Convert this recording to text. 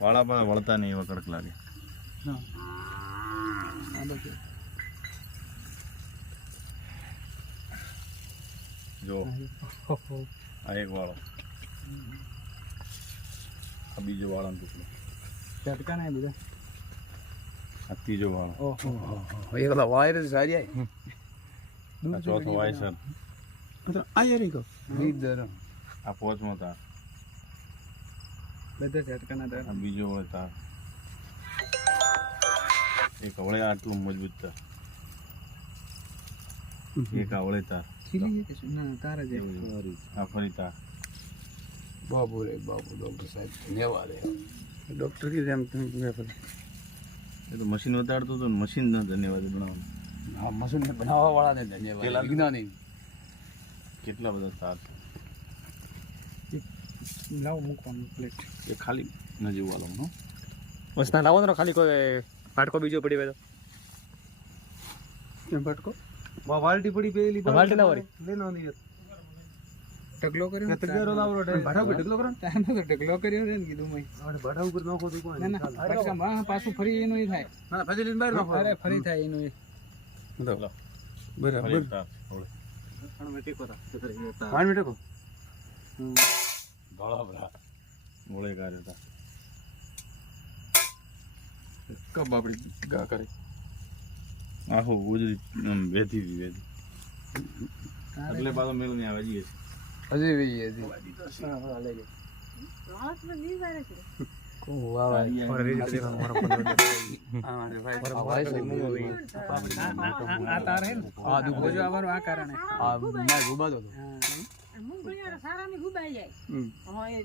વાળા પર વળતા નહીં એવા કડક લાગે. જો આ એક વાળો, આ બીજો વાળાનો ટુકડો, ઝટકા નહીં બધા. આ ત્રીજો વાળો, એ બધા વાયર સારી આ ચોથો વાય સર, આ યાર કહો આ પાંચમો તાર, બધા ઝટકાના તાર. આ બીજો વળે તાર, એક વળે આટલું મજબૂત તાર, એક આ વળે તાર, ખીલી કે શું? ના તાર જ આ ફરી તાર. બાબુ રે બાબુ, ડોક્ટર સાહેબ ધન્યવાદ. ડોક્ટર की જેમ તમે એ તો મશીન વતાડતું હતું ને મશીન ના ધન્યવાદ બનાવવાનું. હા, મશીન બનાવવા વાળાને ધન્યવાદ. વિજ્ઞાની કેટલા બધા તાર છે. લાવ મૂકવાનું પ્લેટ. એ ખાલી નજીક વાળો હો. વસના લાવો ને ખાલી કોઈ પાટકો બીજો પડી હોય તો કેમ પટકો? વાલટી પડી પેલી વાલટી લાવો રે. લેનો નહીં ઢગલો કર્યો. ઢગલો લાવરો ભાડા ઉપર ઢગલો કરો. તાનો તો ઢગલો કર્યો રે ને કીધું મેં. અરે ભાડા ઉપર નોખો તો કોઈ ના ના પટકામાં પાછું ફરી એનું ઈ થાય. ના ફરી લઈને બહાર નોખો. અરે ફરી થાય એનું ઈ. બરાબર. ફરી તાર વળે. પણ મેં ટેકો તા. 5 મિનિટ કો ધોળા ભરા વળે કાઢે તાર. કબ આપડી ગા કરે આહો ઉજરી વેધી હતી વેધી એટલે પાછો મેળ નહીં આવે જઈએ હજી વી હજી હા લે લે. કો વાવા और रीड से हमारा 15 હા રે ભાઈ આ તાર હે ને. આ દુખ જો આવવાનું આ કારણ હે. આ ના ગુબા દો મુંગળીયા સારાની ગુબાઈ જાય. હા એ